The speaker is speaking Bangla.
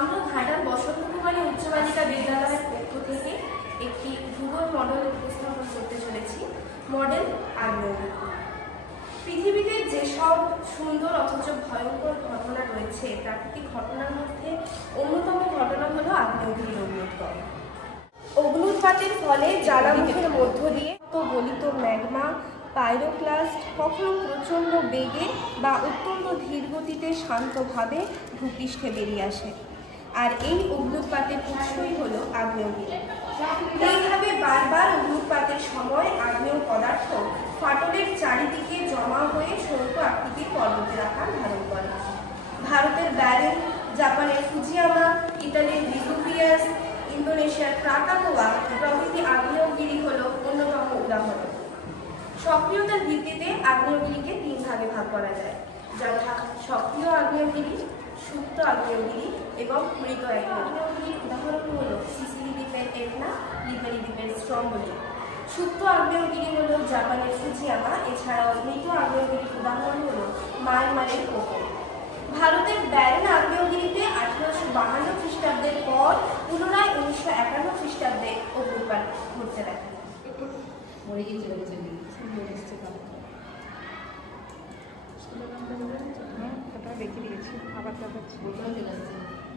আমরা ঘাটাল বসন্ত কুমারী উচ্চ বালিকা বিদ্যালয়ের পক্ষ থেকে একটি ভূগোল মডেল উপস্থাপন করতে চলেছি। মডেল আগ্নেয়গিরি। পৃথিবীতে যেসব সুন্দর অথচ ভয়ঙ্কর ঘটনা রয়েছে, প্রাকৃতিক ঘটনার মধ্যে অন্যতম ঘটনা হলো আগ্নেয়গিরির অগ্নুৎপাত। অগ্নুৎপাতের ফলে জ্বালামুখের মধ্য দিয়ে গলিত ম্যাগমা, পাইরোক্লাস্ট কখনো প্রচণ্ড বেগে বা অত্যন্ত ধীর গতিতে শান্তভাবে ভূপৃষ্ঠে বেরিয়ে আসে। আর এই অগ্নুৎপাতের উৎসই হলো আগ্নেয়গিরি। এইভাবে বারবার অগ্নুৎপাতের সময় আগ্নেয় পদার্থ ফাটলের চারিদিকে জমা হয়ে শঙ্কু আকৃতির পর্বতের আকার ধারণ করে। ভারতের ব্যারেন, জাপানের ফুজিয়ামা, ইতালির ভিসুভিয়াস, ইন্দোনেশিয়ার ক্রাকাতোয়া প্রভৃতি আগ্নেয়গিরি হল অন্যতম উদাহরণ। সক্রিয়তার ভিত্তিতে আগ্নেয়গিরিকে তিন ভাগে ভাগ করা যায়, যথা সক্রিয় আগ্নেয়গিরি, সুপ্ত আগ্নেয়গিরি এবং মৃত আগ্নেয়গিরির উদাহরণ হল সিসিলি দ্বীপের এটনা, লিপেরি দ্বীপের স্ট্রম্বোলি। সুপ্ত আগ্নেয়গিরি হল জাপানের ফুজিয়ামা। এছাড়াও মৃত আগ্নেয়গিরির উদাহরণ হল মায়ানমারের কোকো। ভারতের ব্যারেন আগ্নেয়গিরিতে 1852 খ্রিস্টাব্দের পর পুনরায় 1951 খ্রিস্টাব্দে অগ্নুৎপাত ঘটতে দেখা যায়। দেখে দিয়েছি আবার